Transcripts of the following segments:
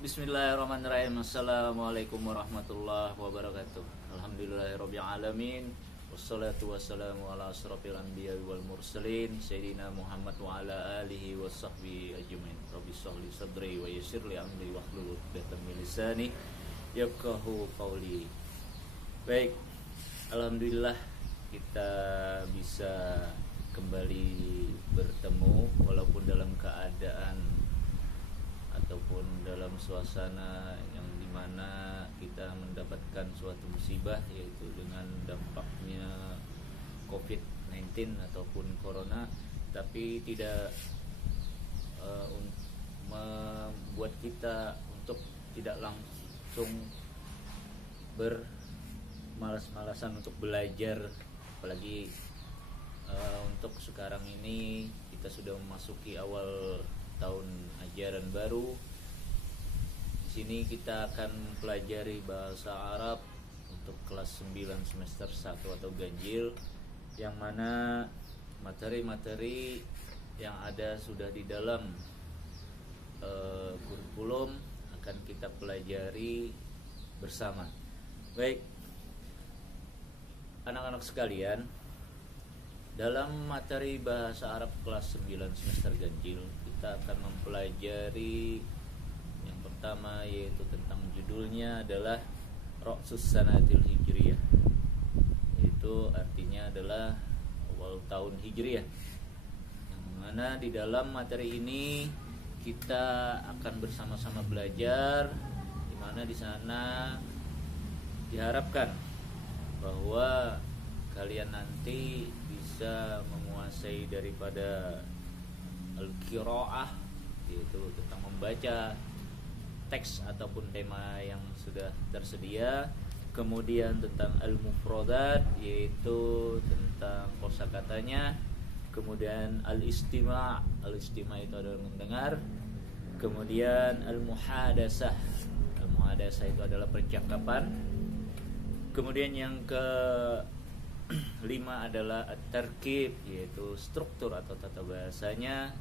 Bismillahirrahmanirrahim. Assalamualaikum warahmatullahi wabarakatuh. Alhamdulillahirabbil alamin. Wassalatu wassalamu ala asrofil anbiya wal mursalin Sayyidina Muhammad wa ala alihi wa sahbihi ajmain. Rabbi shrah li sadri wa yassir li amri wahlul 'uqdatam min lisani yafqahu qawli. Baik, alhamdulillah kita bisa kembali bertemu walaupun dalam keadaan ataupun dalam suasana yang dimana kita mendapatkan suatu musibah, yaitu dengan dampaknya COVID-19 ataupun Corona, tapi tidak membuat kita untuk tidak langsung bermalas-malasan untuk belajar, apalagi untuk sekarang ini kita sudah memasuki awal tahun ajaran baru. Di sini kita akan mempelajari bahasa Arab untuk kelas 9 semester 1 atau ganjil, yang mana materi-materi yang ada sudah di dalam kurikulum akan kita pelajari bersama. Baik, anak-anak sekalian, dalam materi bahasa Arab kelas 9 semester ganjil kita akan mempelajari yang pertama, yaitu tentang judulnya adalah Ra'sus Sanatil Hijriyah, yaitu artinya adalah awal tahun Hijriyah, yang mana di dalam materi ini kita akan bersama-sama belajar, di mana di sana diharapkan bahwa kalian nanti bisa menguasai daripada al-qiraah, yaitu tentang membaca teks ataupun tema yang sudah tersedia, kemudian tentang al-mufradat, yaitu tentang kosakatanya, kemudian al-istima' itu adalah mendengar, kemudian al-muhadasah itu adalah percakapan, kemudian yang ke 5 adalah at-tarkib, yaitu struktur atau tata bahasanya.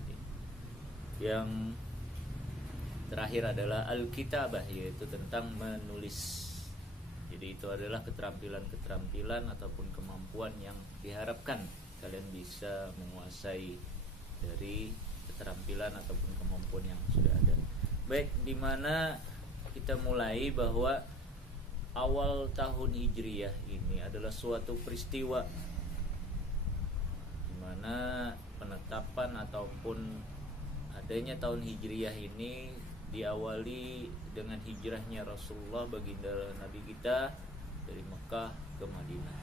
Yang terakhir adalah al-kitabah, yaitu tentang menulis. Jadi itu adalah keterampilan ataupun kemampuan yang diharapkan kalian bisa menguasai dari keterampilan ataupun kemampuan yang sudah ada. Baik, di mana kita mulai bahwa awal tahun Hijriyah ini adalah suatu peristiwa di mana penetapan ataupun adanya tahun Hijriyah ini diawali dengan hijrahnya Rasulullah, baginda Nabi kita, dari Mekah ke Madinah.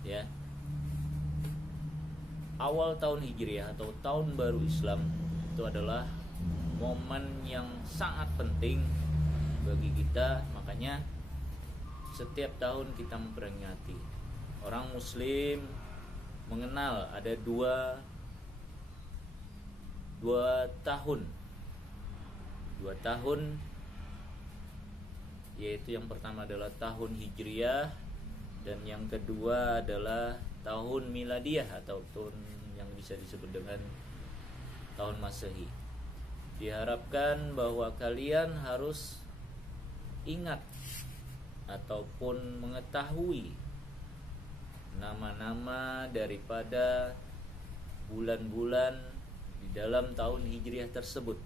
Ya. Awal tahun Hijriyah atau tahun baru Islam itu adalah momen yang sangat penting bagi kita. Makanya setiap tahun kita memperingati, orang muslim mengenal ada dua tahun, yaitu yang pertama adalah tahun Hijriyah dan yang kedua adalah tahun Miladiyah atau tahun yang bisa disebut dengan tahun Masehi. Diharapkan bahwa kalian harus ingat ataupun mengetahui nama-nama daripada bulan-bulan di dalam tahun Hijriah tersebut.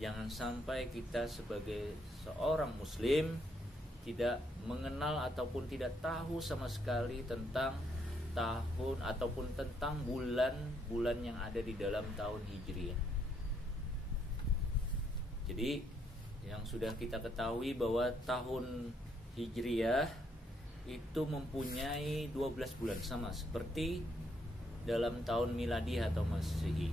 Jangan sampai kita sebagai seorang muslim tidak mengenal ataupun tidak tahu sama sekali tentang tahun ataupun tentang bulan-bulan yang ada di dalam tahun Hijriah. Jadi yang sudah kita ketahui bahwa tahun Hijriyah itu mempunyai 12 bulan, sama seperti dalam tahun Miladi atau Masehi.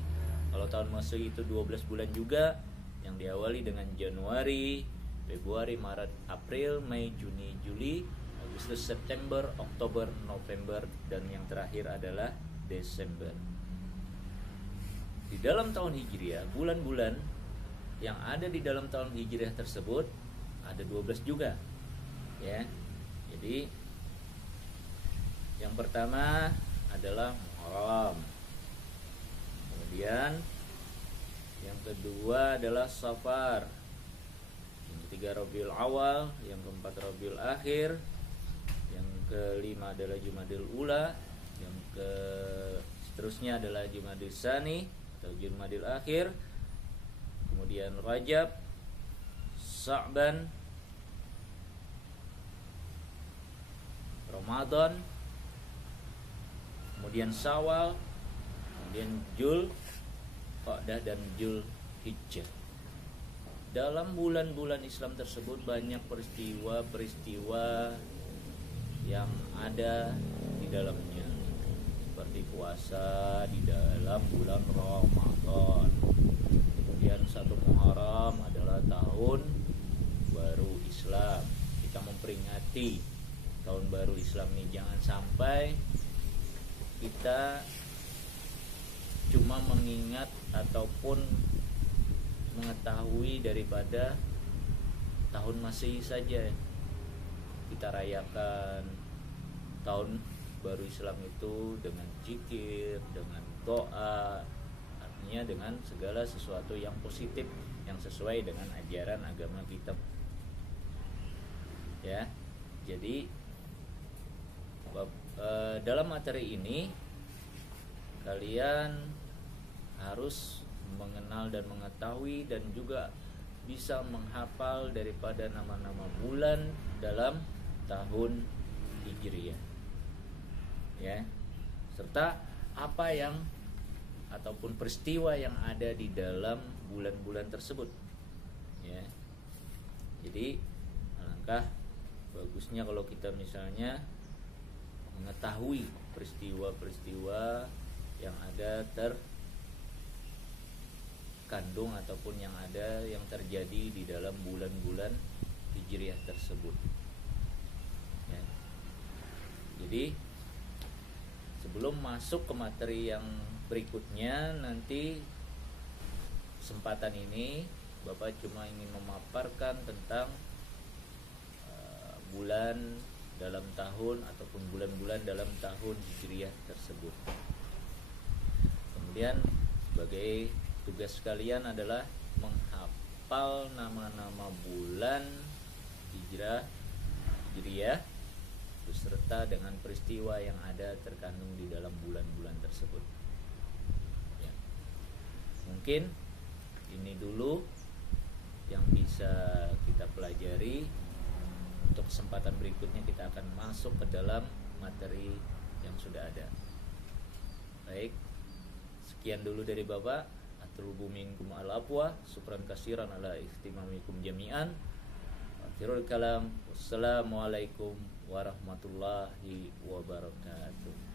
Kalau tahun Masehi itu 12 bulan juga, yang diawali dengan Januari, Februari, Maret, April, Mei, Juni, Juli, Agustus, September, Oktober, November, dan yang terakhir adalah Desember. Di dalam tahun Hijriyah, bulan-bulan yang ada di dalam tahun Hijriah tersebut ada 12 juga, ya. Jadi yang pertama adalah Muharram, kemudian yang kedua adalah Safar, yang ketiga Rabiul Awal, yang keempat Rabiul Akhir, yang kelima adalah Jumadil Ula, yang ke seterusnya adalah Jumadil Tsani atau Jumadil Akhir, kemudian Rajab, Sya'ban, Ramadan, kemudian Syawal, kemudian Dzulqa'dah dan Dzulhijjah. Dalam bulan-bulan Islam tersebut banyak peristiwa-peristiwa yang ada di dalamnya, seperti puasa di dalam bulan Ramadan. Kemudian 1 Muharram adalah tahun baru Islam. Kita memperingati tahun baru Islam ini, jangan sampai kita cuma mengingat ataupun mengetahui daripada tahun Masehi saja. Kita rayakan tahun baru Islam itu dengan zikir, dengan doa, artinya dengan segala sesuatu yang positif yang sesuai dengan ajaran agama kita. Ya. Jadi dalam materi ini kalian harus mengenal dan mengetahui dan juga bisa menghafal daripada nama-nama bulan dalam tahun Hijriyah, ya, serta apa yang ataupun peristiwa yang ada di dalam bulan-bulan tersebut, ya. Jadi alangkah bagusnya kalau kita misalnya mengetahui peristiwa-peristiwa yang ada terkandung ataupun yang ada yang terjadi di dalam bulan-bulan Hijriah tersebut, ya. Jadi sebelum masuk ke materi yang berikutnya, nanti kesempatan ini Bapak cuma ingin memaparkan tentang bulan dalam tahun ataupun bulan-bulan dalam tahun Hijriah tersebut. Kemudian sebagai tugas kalian adalah menghafal nama-nama bulan Hijriah beserta dengan peristiwa yang ada terkandung di dalam bulan-bulan tersebut, ya. Mungkin ini dulu yang bisa kita pelajari. Untuk kesempatan berikutnya kita akan masuk ke dalam materi yang sudah ada. Baik, sekian dulu dari Bapak. Atlubu minkum al-afwa, syukran katsiran ala ihtimamikum jami'an. Akhirul kalam, wassalamualaikum warahmatullahi wabarakatuh.